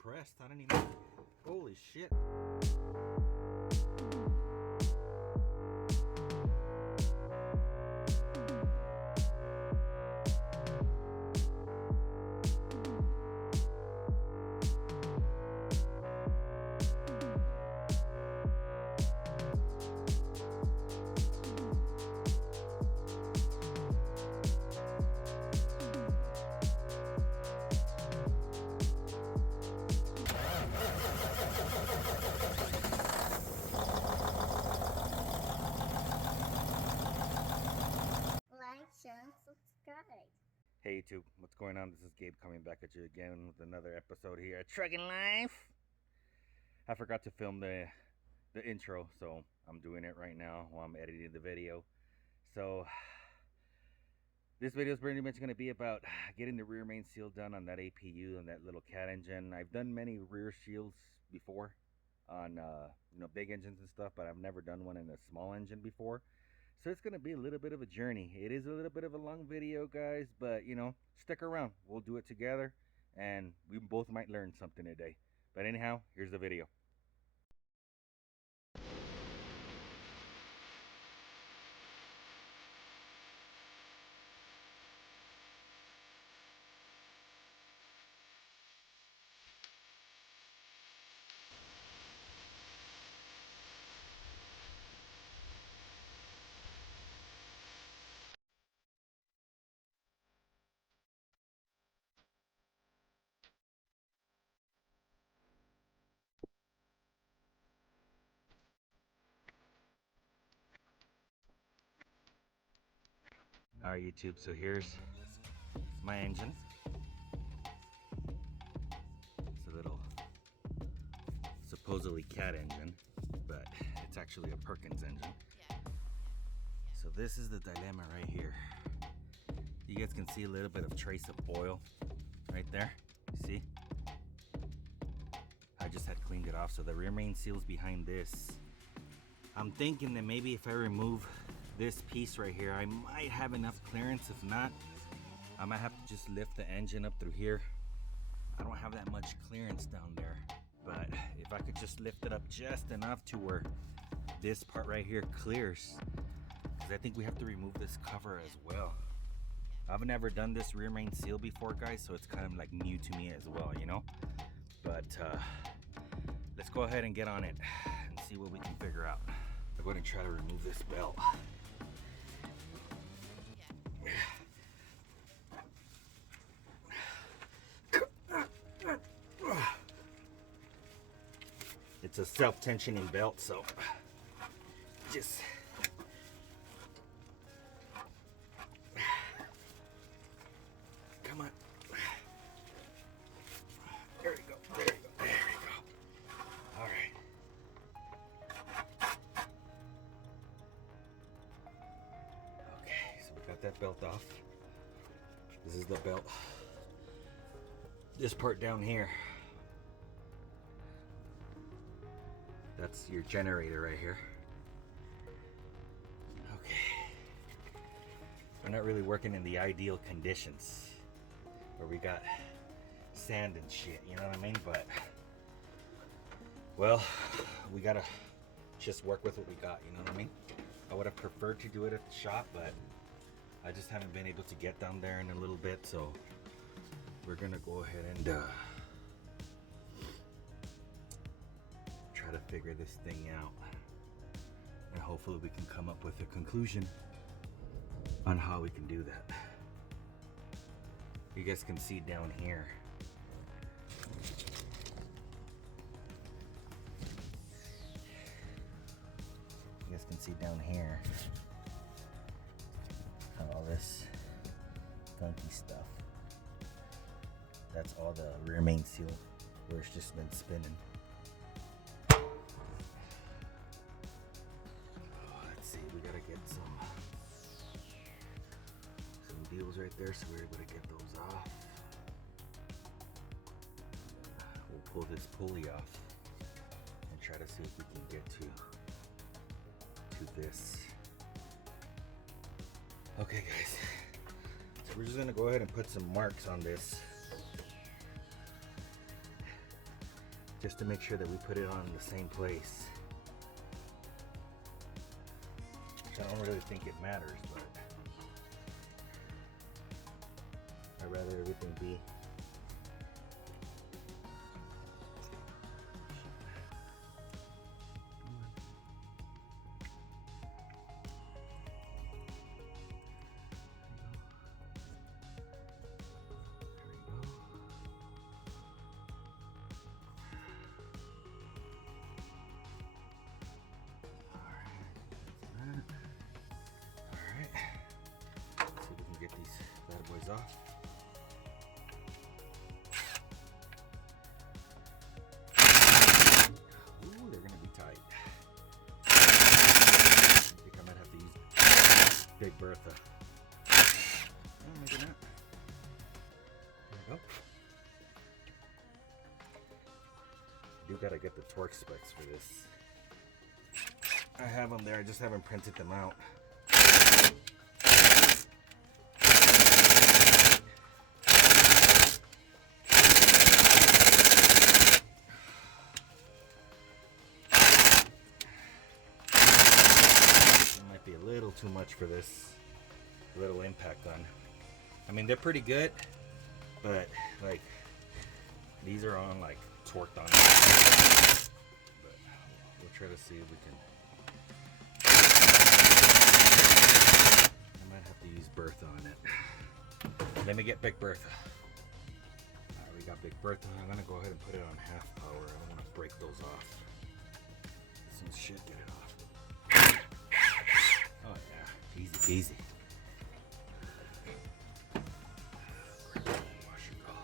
impressed. I didn't even... Holy shit. Subscribe. Hey YouTube, what's going on? This is Gabe coming back at you again with another episode here at Trucking Life. I forgot to film the intro, so I'm doing it right now while I'm editing the video. So this video is pretty much going to be about getting the rear main seal done on that APU and that little Cat engine. I've done many rear seals before on big engines and stuff, but I've never done one in a small engine before. So it's going to be a little bit of a journey. It is a little bit of a long video, guys, but, stick around. We'll do it together, and we both might learn something today. But anyhow, here's the video. Alright YouTube, so here's my engine. It's a little supposedly Cat engine, but it's actually a Perkins engine. So this is the dilemma right here. You guys can see a little bit of trace of oil right there. See? I just had cleaned it off, so the rear main seal's behind this. I'm thinking that maybe if I remove this piece right here, I might have enough clearance. If not, I might have to just lift the engine up through here. I don't have that much clearance down there, but if I could just lift it up just enough to where this part right here clears, because I think we have to remove this cover as well. I've never done this rear main seal before, guys, so it's kind of like new to me as well, but let's go ahead and get on it and see what we can figure out. I'm going to try to remove this belt. It's a self-tensioning belt, so just come on. There we go. There we go. There we go. All right. Okay, so we got that belt off. This is the belt. This part down here, that's your generator right here. Okay. We're not really working in the ideal conditions where we got sand and shit, you know what I mean? But, well, we gotta just work with what we got, you know what I mean? I would have preferred to do it at the shop, but I just haven't been able to get down there in a little bit, so we're gonna go ahead and try to figure this thing out, and hopefully we can come up with a conclusion on how we can do that. You guys can see down here, all this gunky stuff. That's all the rear main seal where it's just been spinning. Let's see, we gotta get some deals right there, so we're able to get those off. We'll pull this pulley off and try to see if we can get to this. Okay guys, so we're just gonna go ahead and put some marks on this. just to make sure that we put it on the same place. I don't really think it matters, but I'd rather everything be off. Ooh, they're gonna be tight. I think I might have to use Big Bertha. Oh, maybe not. There we go. Do gotta get the torque specs for this. I have them there, I just haven't printed them out. Too much for this little impact gun. I mean, they're pretty good, but like these are on like torqued on. But we'll try to see if we can. I might have to use Bertha on it. Let me get Big Bertha. Alright, we got Big Bertha. I'm gonna go ahead and put it on half power. I don't want to break those off. Some shit, get it off. Oh yeah, easy peasy. Washer go.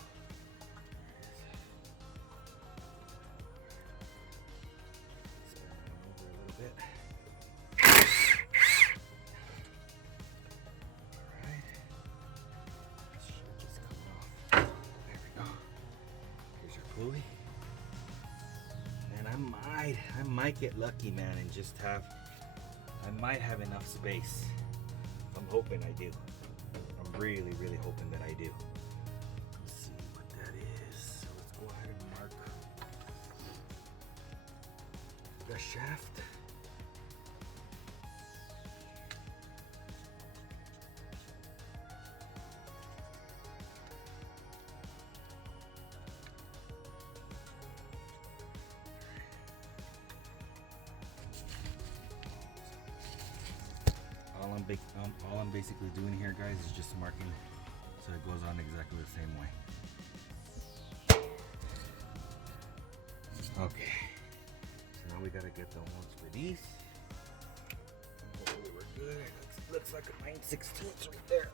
Spin that over a little bit. Alright. This should just come off. There we go. Here's your pulley. And I might get lucky, man, and just have, I might have enough space. I'm hoping I do. I'm really, really hoping that I do. Let's see what that is. So let's go ahead and mark the shaft. All I'm basically doing here, guys, is just marking so it goes on exactly the same way. Okay, so now we gotta get the ones for these. Hopefully we're good. Looks like a 9/16 right there.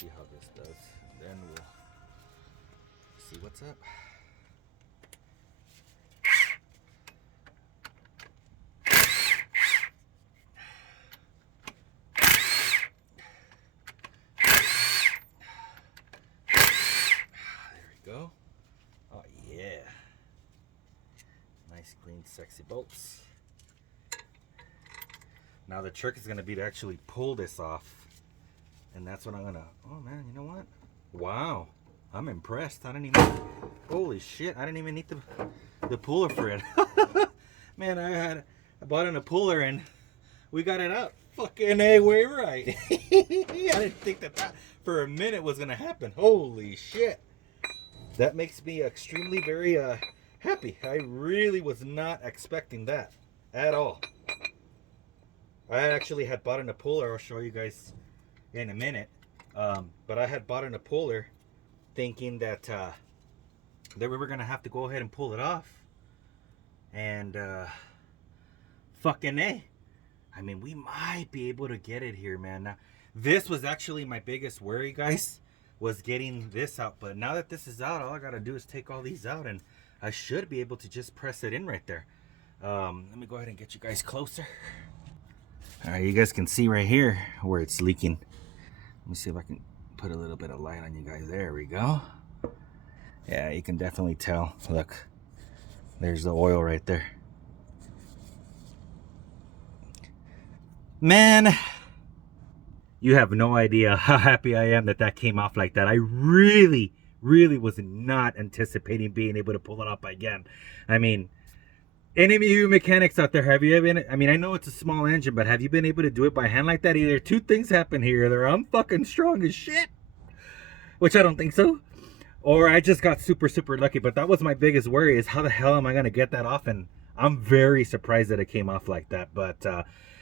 See how this does, and then we'll see what's up. There we go. Oh yeah, nice clean sexy bolts. Now the trick is going to be to actually pull this off. And that's what I'm gonna, oh man, you know what? Wow, I'm impressed. I didn't even, holy shit, I didn't even need the puller for it. Man, I bought in a puller and we got it up. Fucking A, way right. I didn't think that for a minute was gonna happen. Holy shit. That makes me extremely very happy. I really was not expecting that at all. I actually had bought in a puller. I'll show you guys in a minute, but I had bought in a puller thinking that that we were gonna have to go ahead and pull it off, and fucking A, I mean, we might be able to get it here, man. Now this was actually my biggest worry, guys, was getting this out, but now that this is out, all I gotta do is take all these out and I should be able to just press it in right there. Let me go ahead and get you guys closer. All right, you guys can see right here where it's leaking. Let me see if I can put a little bit of light on you guys. There we go. Yeah, you can definitely tell. Look, there's the oil right there. Man, you have no idea how happy I am that that came off like that. I really was not anticipating being able to pull it up again. I mean, any of you mechanics out there, have you ever, I mean, I know it's a small engine, but have you been able to do it by hand like that? Either two things happen here. Either I'm fucking strong as shit, which I don't think so, or I just got super lucky. But that was my biggest worry, is how the hell am I going to get that off? And I'm very surprised that it came off like that. But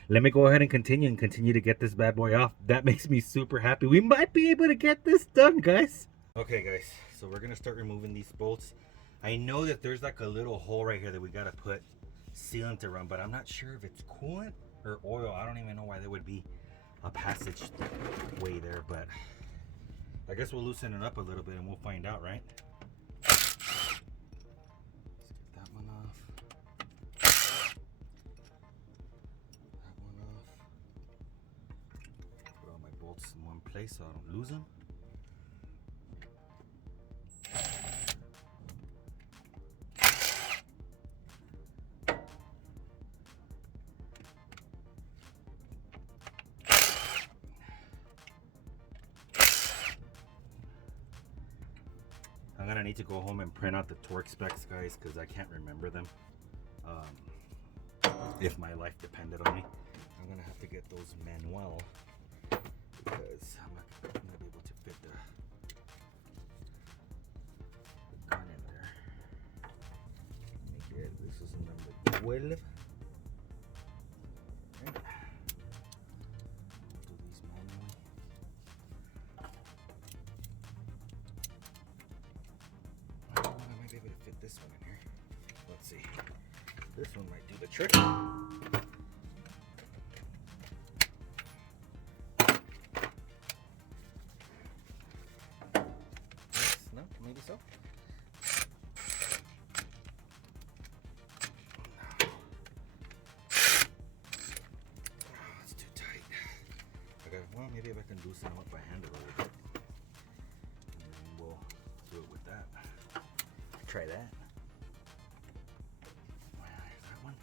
let me go ahead and continue to get this bad boy off. That makes me super happy. We might be able to get this done, guys. Okay, guys, so we're going to start removing these bolts. I know that there's like a little hole right here that we got to put sealant around, but I'm not sure if it's coolant or oil. I don't even know why there would be a passage way there, but I guess we'll loosen it up a little bit and we'll find out, right? Let's get that one off. That one off. Put all my bolts in one place so I don't lose them. I'm gonna need to go home and print out the torque specs, guys, because I can't remember them. If my life depended on me, I'm gonna have to get those manual, because I'm not gonna be able to fit the gun in there. Let me get, this is number 12. This one in here. Let's see. This one might do the trick. Yes, no, maybe so. Oh, it's too tight. Okay, well, maybe if I can loosen them up by hand a little bit, and then we'll do it with that. Try that. There's that one.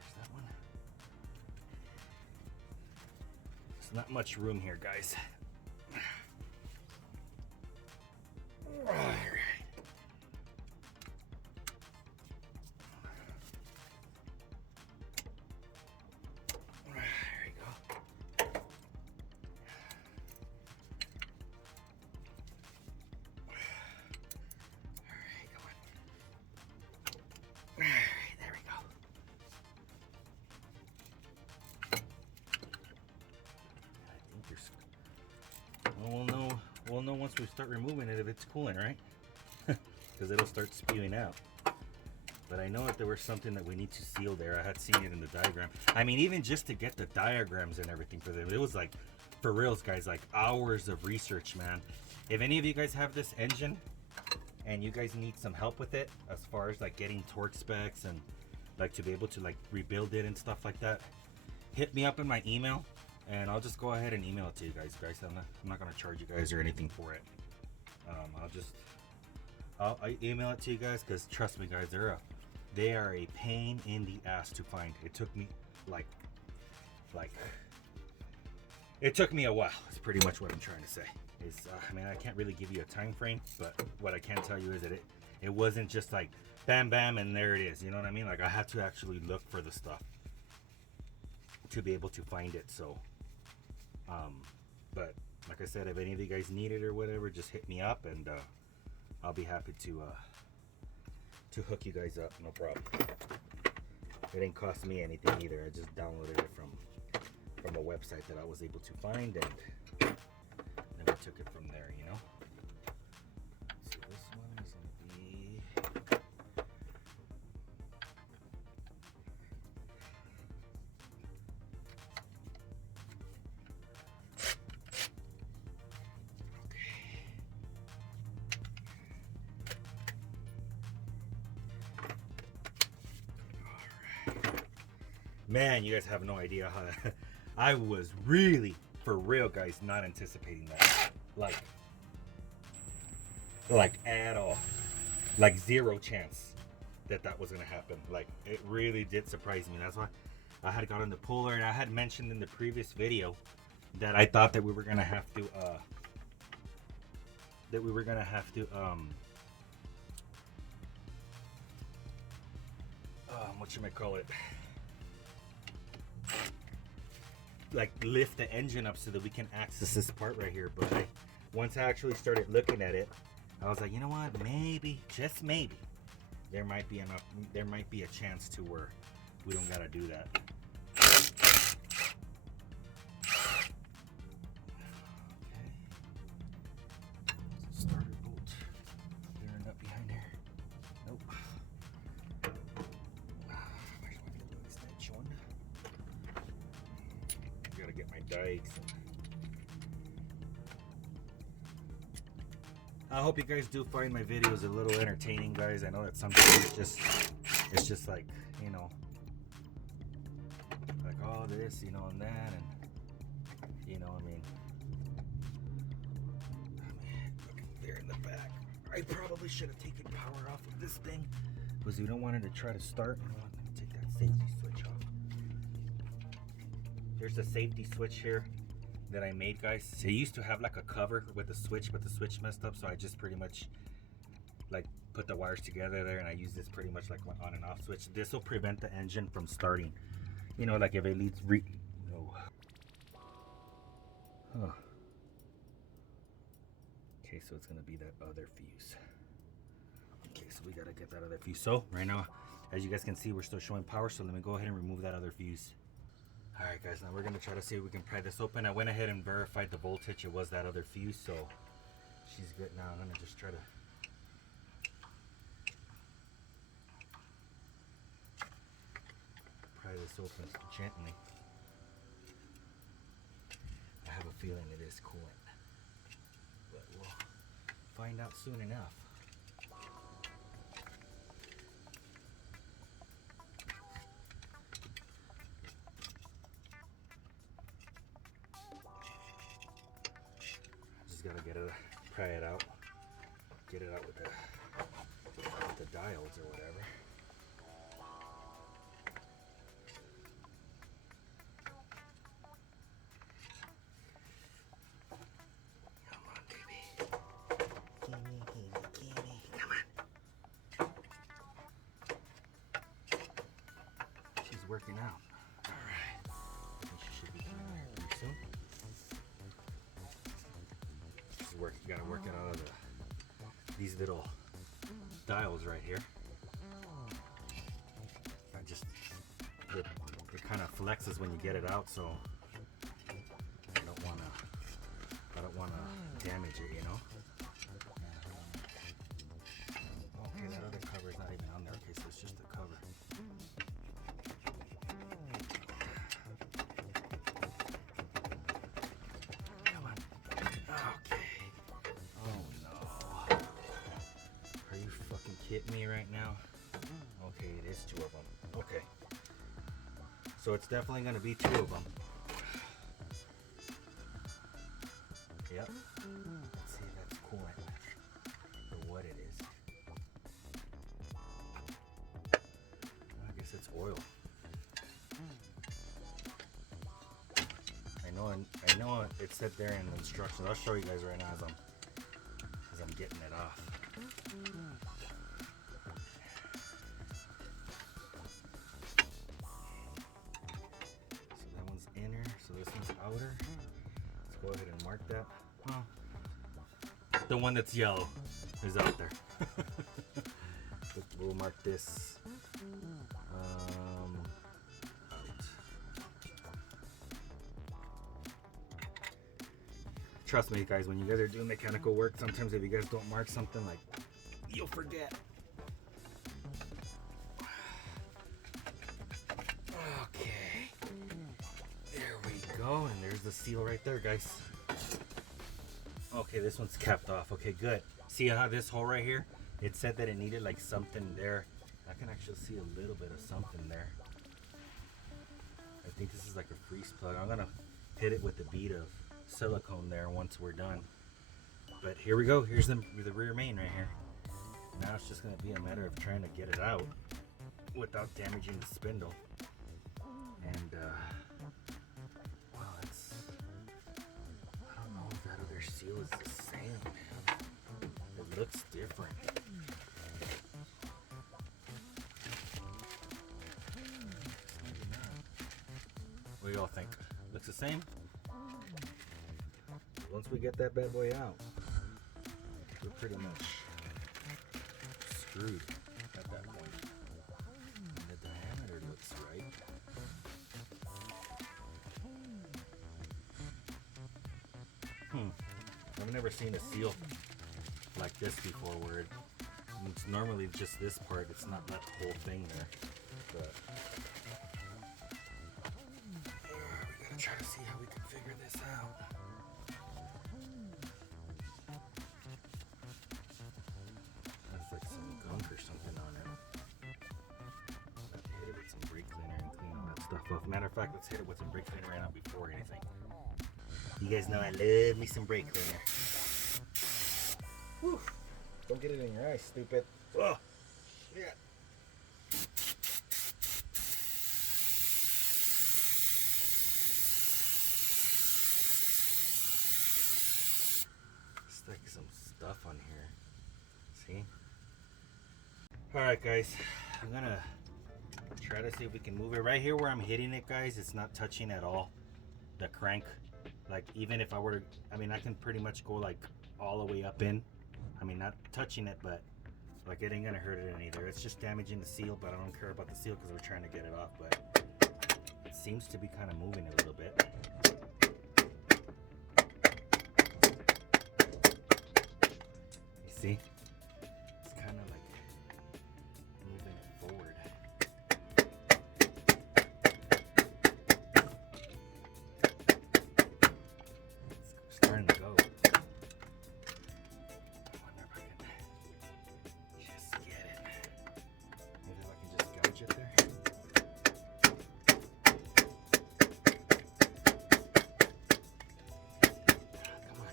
There's that one. There's not much room here, guys. All right. We'll know once we start removing it if it's coolant, right? Because it'll start spewing out. But I know that there was something that we need to seal there. I had seen it in the diagram. I mean, even just to get the diagrams and everything for them, it was like, for reals, guys, like hours of research, man. If any of you guys have this engine and you guys need some help with it, as far as like getting torque specs and like to be able to like rebuild it and stuff like that, hit me up in my email. And I'll just go ahead and email it to you guys. I'm not gonna charge you guys or anything for it. I'll email it to you guys, because trust me, guys, they are a pain in the ass to find. It took me it took me a while. It's pretty much what I'm trying to say. I mean, I can't really give you a time frame, but what I can tell you is that it wasn't just like bam bam and there it is. You know what I mean? Like, I had to actually look for the stuff to be able to find it. So but like I said, if any of you guys need it or whatever, just hit me up and I'll be happy to hook you guys up. No problem. It didn't cost me anything either. I just downloaded it from a website that I was able to find, and then we took it from there, you know. So this one is gonna be Man, you guys have no idea how I was really, for real, guys, not anticipating that. Like at all. Like zero chance that was gonna happen. Like, it really did surprise me. That's why I had gotten the puller, and I had mentioned in the previous video that I thought that we were gonna have to whatchamacallit, like lift the engine up so that we can access this part right here. But once I actually started looking at it, I was like, you know what, maybe, just maybe, there might be a chance to where we don't gotta do that. Starter bolt clearing up behind here. Nope. Gotta get my dikes. I hope you guys do find my videos a little entertaining, guys. I know that sometimes it's just like, you know, like all this, you know, and that, and you know, I mean, look there in the back. I probably should have taken power off of this thing because we don't want it to try to start. You know what? Let me take that safety switch off. There's a safety switch here that I made, guys. So it used to have like a cover with a switch, but the switch messed up, so I just pretty much like put the wires together there, and I use this pretty much like an on and off switch. This will prevent the engine from starting, you know, like if it leads okay, so it's gonna be that other fuse. Okay, so we gotta get that other fuse. So right now, as you guys can see, we're still showing power, so let me go ahead and remove that other fuse. Alright guys, now we're going to try to see if we can pry this open. I went ahead and verified the voltage. It was that other fuse, so she's good now. I'm going to just try to pry this open gently. I have a feeling it is coolant, but we'll find out soon enough. Gotta get it, pry it out, get it out with the diodes or whatever. Come on, baby. Gimme. Come on. She's working out. All right. I think she should be doing that pretty soon. You gotta work it out of these little dials right here. It kind of flexes when you get it out, so I don't wanna damage it, you know. Okay, that other cover is not even on there. Okay, so it's just the cover. Hit me right now. Okay, it is 2 of them. Okay, so it's definitely going to be 2 of them. Yep. Let's see if that's coolant or what it is. I guess it's oil. I know it said there in the instructions. I'll show you guys right now as I'm getting it off. Outer. Let's go ahead and mark that. Well, the one that's yellow is out there. We'll mark this out. Trust me, guys, when you guys are doing mechanical work, sometimes if you guys don't mark something, like, you'll forget. And there's the seal right there, guys. Okay, this one's capped off. Okay, good. See how this hole right here, it said that it needed like something there. I can actually see a little bit of something there. think this is like a freeze plug. I'm gonna hit it with the bead of silicone there once we're done. But here we go. Here's the rear main right here. Now it's just gonna be a matter of trying to get it out without damaging the spindle. And wow, it's, I don't know if that other seal is the same, man. It looks different. What do y'all think? Looks the same? Once we get that bad boy out, we're pretty much screwed at that point. And the diameter looks right. I've never seen a seal like this before where it's normally just this part, it's not that whole thing there. But we gotta try to see how we can figure this out. That's like some gunk or something on it. I'll have to hit it with some brake cleaner and clean all that stuff off. Matter of fact, let's hit it with some brake cleaner right now before anything. You guys know I love me some brake cleaner. Whew. Don't get it in your eyes, stupid. Oh, shit. Stick some stuff on here. See? Alright, guys. I'm gonna try to see if we can move it. Right here where I'm hitting it, guys, it's not touching at all the crank. Like, even if I were to, I mean, I can pretty much go like all the way up in. I mean, not touching it, but like it ain't gonna hurt it either. It's just damaging the seal, but I don't care about the seal because we're trying to get it off. But it seems to be kind of moving a little bit. You see? It's kind of like moving it forward. It's starting to go. Get there. Come on.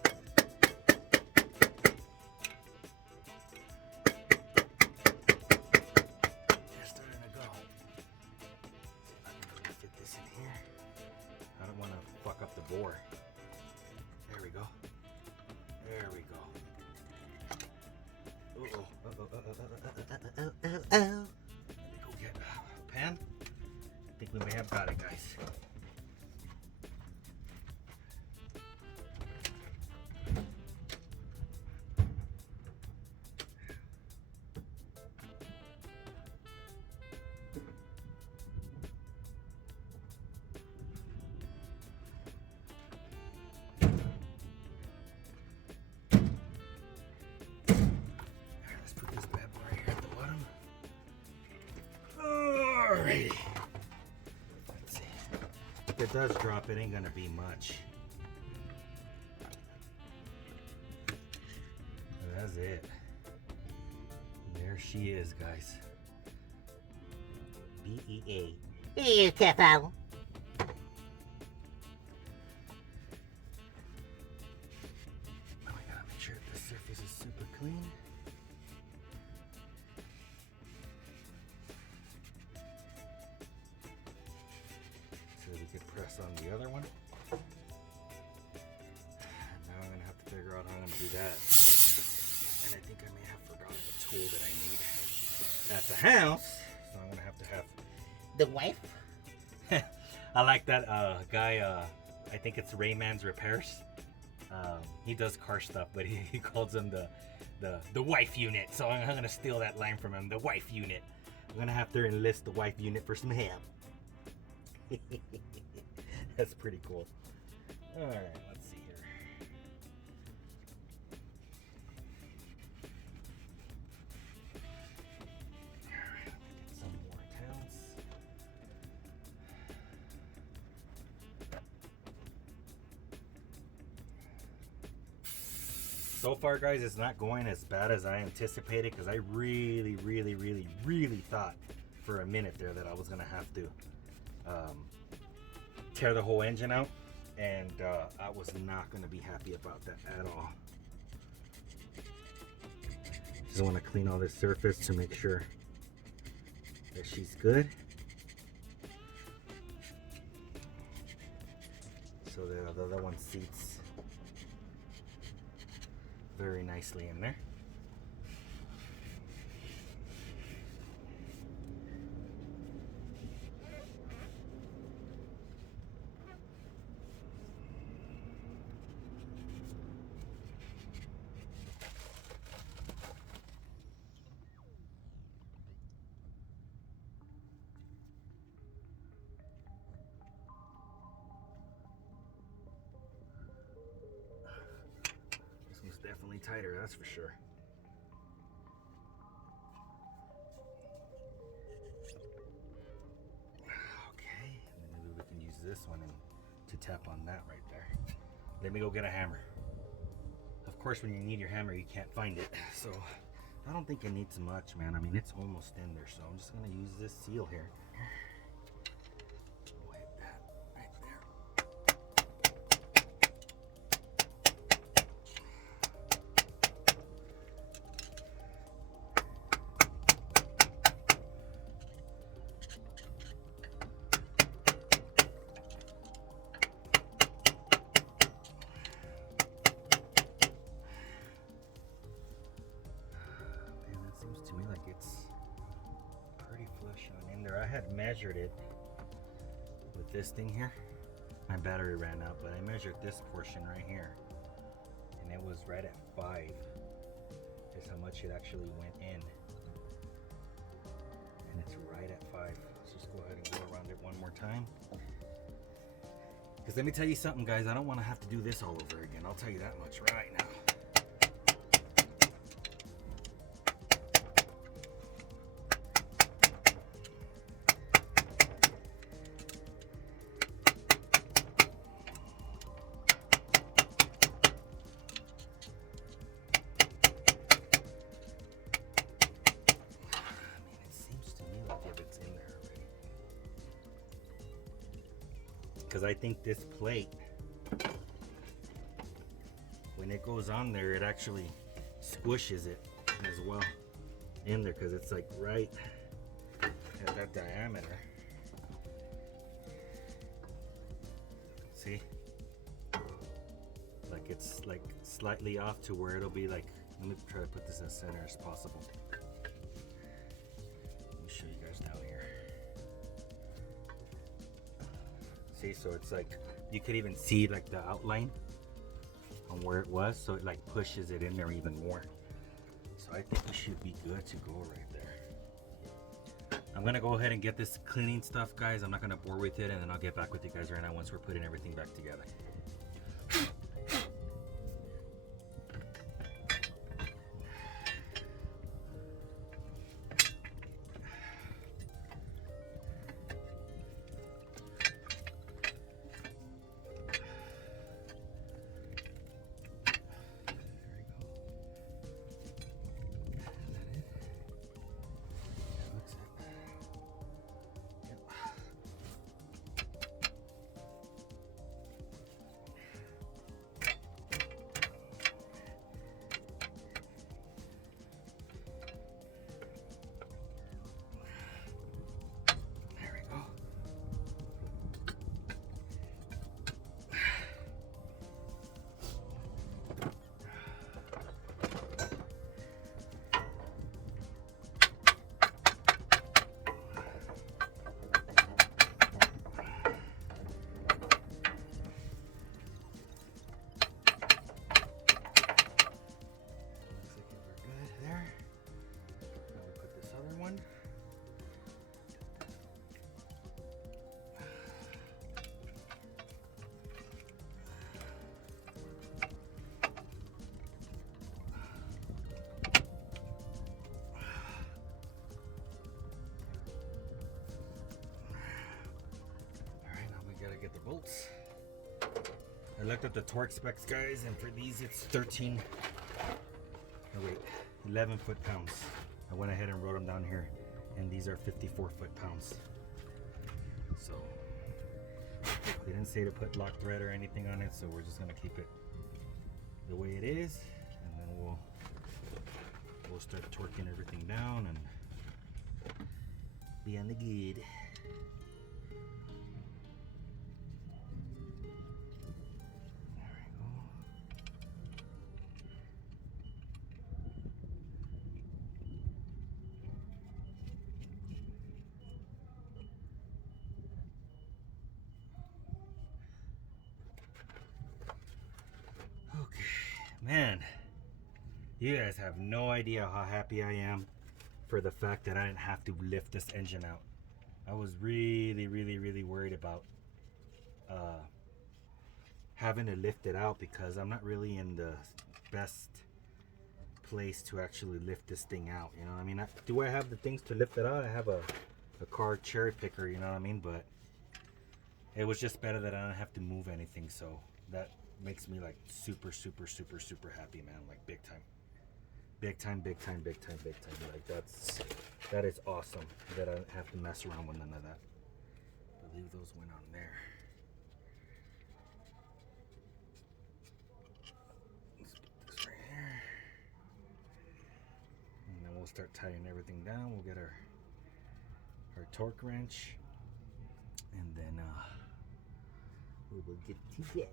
They're starting to go. I'm gonna fit this in here. I don't want to fuck up the bore. There we go. There we go. Uh-oh. Pan? I think we may have got it, guys. Let's put this bad boy right here at the bottom. Alrighty. Let's see. If it does drop, it ain't gonna be much. That's it. There she is, guys. BEA. Here, Capo. Oh, I gotta make sure the surface is super clean. So we could press on the other one. Now I'm gonna have to figure out how I'm gonna do that. And I think I may have forgotten the tool that I need at the house. So I'm gonna have to have The wife? I like that guy, I think it's Rayman's Repairs. He does car stuff, but he calls him the wife unit. So I'm gonna steal that line from him, the wife unit. I'm gonna have to enlist the wife unit for some help. That's pretty cool. Alright, let's see here. Alright, let me get some more towels. So far, guys, it's not going as bad as I anticipated, because I really thought for a minute there that I was gonna have to tear the whole engine out, and I was not going to be happy about that at all. Just want to clean all this surface to make sure that she's good. So the other one seats very nicely in there. This one's definitely tighter, that's for sure. Okay, and then maybe we can use this one to tap on that right there. Let me go get a hammer. Of course, when you need your hammer, you can't find it. So I don't think it needs much, man. I mean, it's almost in there. So I'm just gonna use this seal here. We'll hit that right there. To me like it's pretty flush on in there. I had measured it with this thing here. My battery ran out, but I measured this portion right here, and it was right at 5 is how much it actually went in, and it's right at 5. Let's just go ahead and go around it one more time, because let me tell you something, guys, I don't want to have to do this all over again. I'll tell you that much right now. Because I think this plate, when it goes on there, it actually squishes it as well in there, because it's like right at that diameter. See? Like it's like slightly off to where it'll be like, let me try to put this as center as possible. Let me show you guys down here. See, so it's like, you could even see like the outline on where it was, so it like pushes it in there even more. So I think we should be good to go right there. I'm gonna go ahead and get this cleaning stuff, guys. I'm not gonna bore with it, and then I'll get back with you guys right now once we're putting everything back together. Get the bolts. I looked at the torque specs, guys, and for these it's 11 foot-pounds. I went ahead and wrote them down here, and these are 54 foot-pounds. So They didn't say to put lock thread or anything on it, so we're just gonna keep it the way it is, and then we'll start torquing everything down and be on the good. Man, you guys have no idea how happy I am for the fact that I didn't have to lift this engine out. I was really worried about having to lift it out because I'm not really in the best place to actually lift this thing out. You know what I mean? Do I have the things to lift it out? I have a car cherry picker, you know what I mean? But it was just better that I don't have to move anything, so that makes me like super happy, man. Like big time. Like that is awesome that I don't have to mess around with none of that. I believe those went on there. Let's put this right here. And then we'll start tightening everything down. We'll get our torque wrench, and then we will get to it.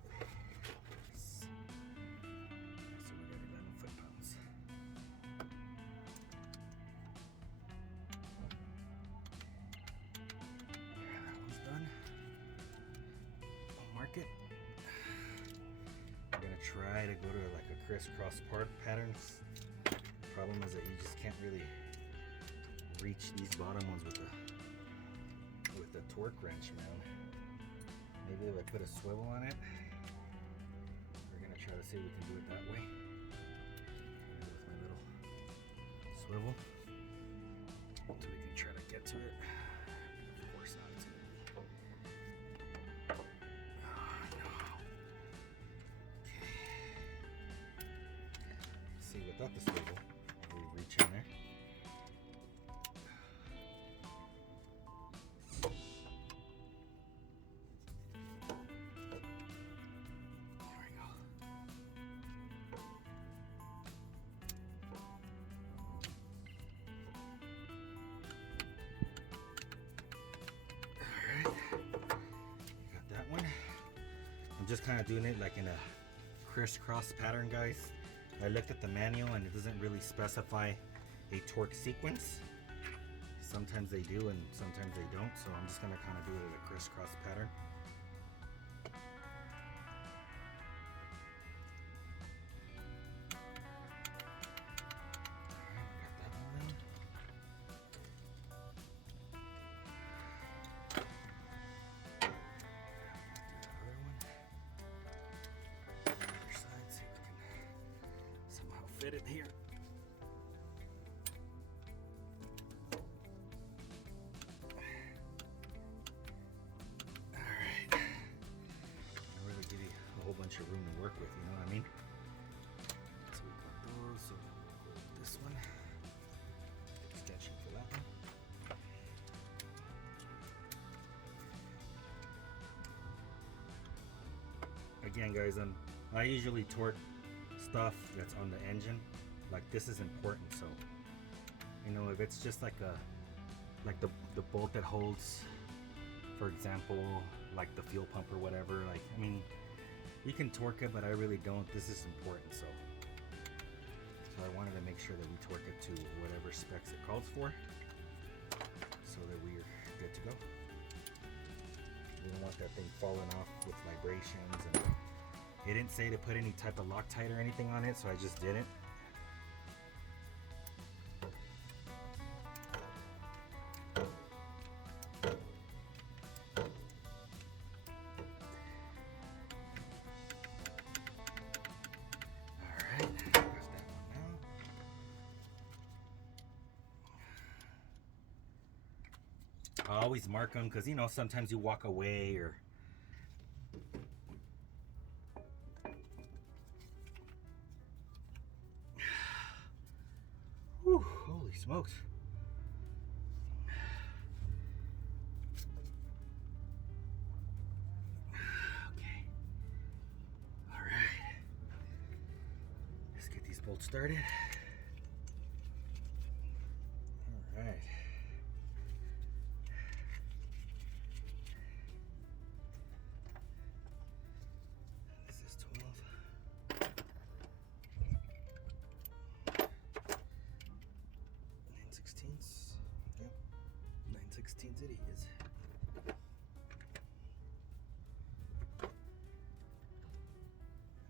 It. I'm gonna try to go to like a crisscross part patterns. Problem is that you just can't really reach these bottom ones with the torque wrench, man. Maybe if I put a swivel on it, we're gonna try to see if we can do it that way. With my little swivel, so we can try to get to it. Of course not. Without the swivel, we reach in there. There we go. Alright. Got that one. I'm just kind of doing it like in a crisscross pattern, guys. I looked at the manual and it doesn't really specify a torque sequence. Sometimes they do and sometimes they don't, so I'm just going to kind of do it in a crisscross pattern. Fit it here. All right. I really give you a whole bunch of room to work with, you know what I mean? So we got those, so we'll go with this one. Extension for that one. Again, guys, I usually torque stuff that's on the engine. Like this is important, so you know, if it's just like the bolt that holds, for example, like the fuel pump or whatever, like I mean, you can torque it, but I really don't. This is important, so I wanted to make sure that we torque it to whatever specs it calls for, so that we're good to go. We don't want that thing falling off with vibrations, and it didn't say to put any type of Loctite or anything on it, so I just didn't. Alright, got that one now. I always mark them because, you know, sometimes you walk away or whew, holy smokes. bolt started. All right. This is 12. 9/16. Yep. 9/16 it is.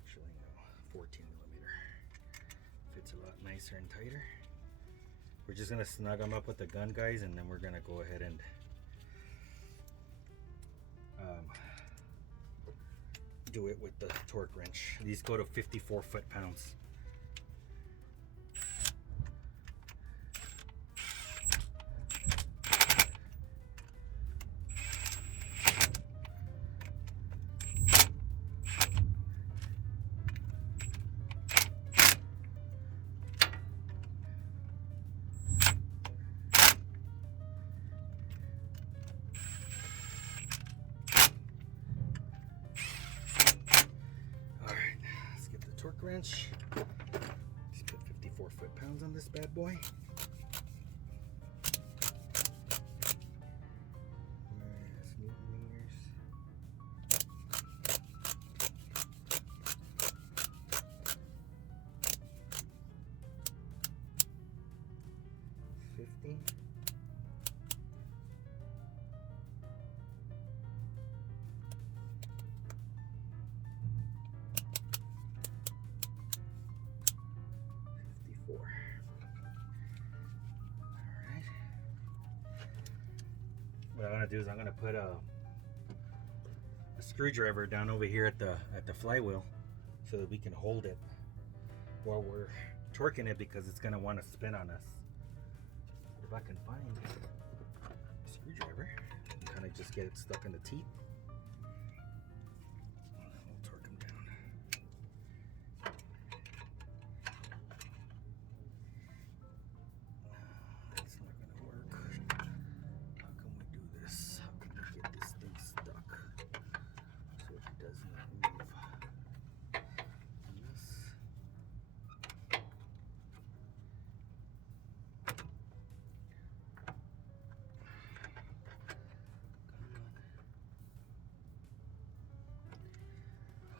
Actually, no. 14mm. Fits a lot nicer and tighter. We're just gonna snug them up with the gun, guys, and then we're gonna go ahead and do it with the torque wrench. These go to 54 foot-pounds. Torque wrench. Let's put 54 foot-pounds on this bad boy. That's Newton meters. It's 50. What I'm gonna do is I'm gonna put a screwdriver down over here at the flywheel so that we can hold it while we're torquing it, because it's gonna want to spin on us. If I can find a screwdriver and kind of just get it stuck in the teeth. We'll torque them down. That's not gonna work. How can we do this? How can we get this thing stuck so it does not move? And this.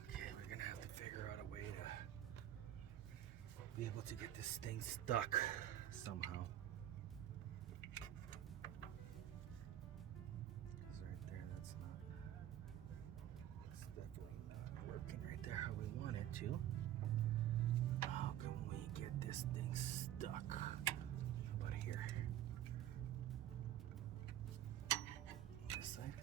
Okay, we're gonna have to figure out a way to be able to get this thing stuck somehow. Because right there, that's definitely not working right there how we want it to. How can we get this thing stuck? How about here? This side.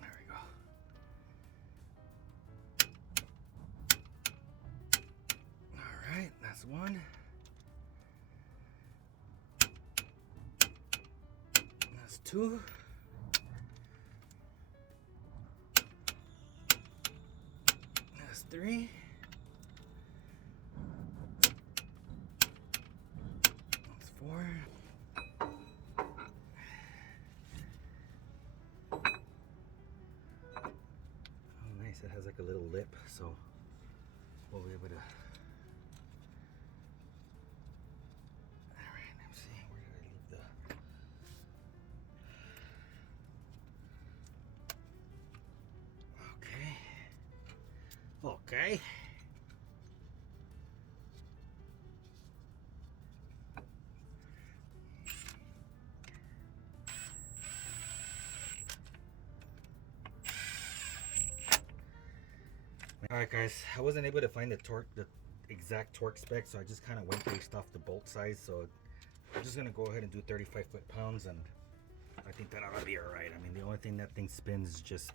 There we go. All right, that's one. That's two. That's three. That's four. Oh, nice. It has like a little lip, so we'll be able to. All right, let's see. Where did I leave the? Okay. Okay. Alright guys, I wasn't able to find the exact torque spec, so I just kind of went based off the bolt size. So I'm just gonna go ahead and do 35 foot-pounds, and I think that ought to be alright. I mean, the only thing that thing spins is just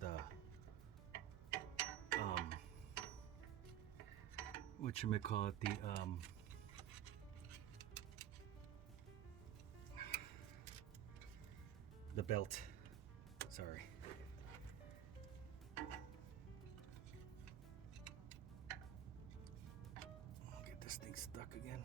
whatchamacallit, the belt. Sorry. I'll get this thing stuck again.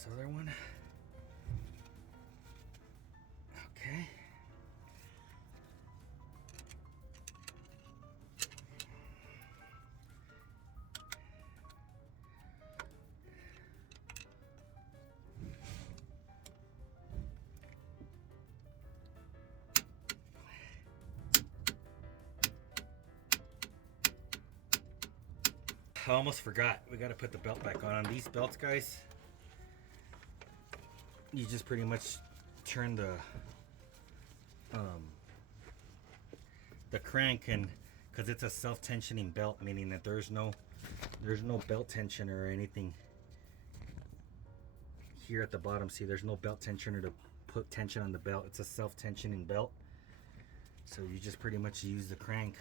this other one. Okay. I almost forgot. We got to put the belt back on these belts, guys. You just pretty much turn the crank, and because it's a self-tensioning belt, meaning that there's no belt tension or anything here at the bottom. See, there's no belt tensioner to put tension on the belt. It's a self-tensioning belt, so you just pretty much use the crank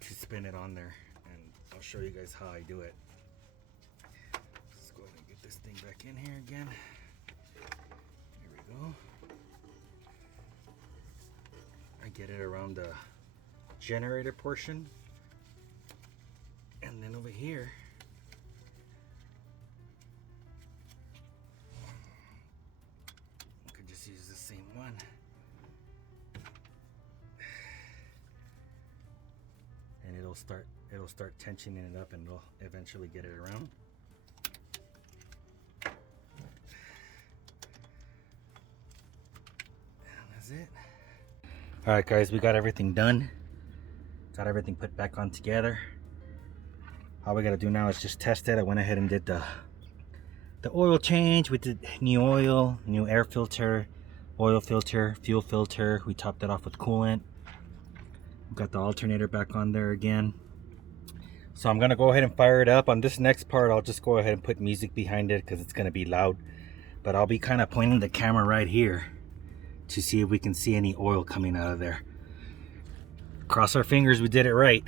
to spin it on there. And I'll show you guys how I do it. Let's go ahead and get this thing back in here again. Here we go. I get it around the generator portion, and then over here I could just use the same one. And it'll start tensioning it up, and it'll eventually get it around. And that's it. All right, guys, we got everything done. Got everything put back on together. All we gotta do now is just test it. I went ahead and did the oil change. We did new oil, new air filter, oil filter, fuel filter. We topped it off with coolant. We got the alternator back on there again. So I'm gonna go ahead and fire it up. On this next part, I'll just go ahead and put music behind it because it's gonna be loud. But I'll be kind of pointing the camera right here to see if we can see any oil coming out of there. Cross our fingers we did it right.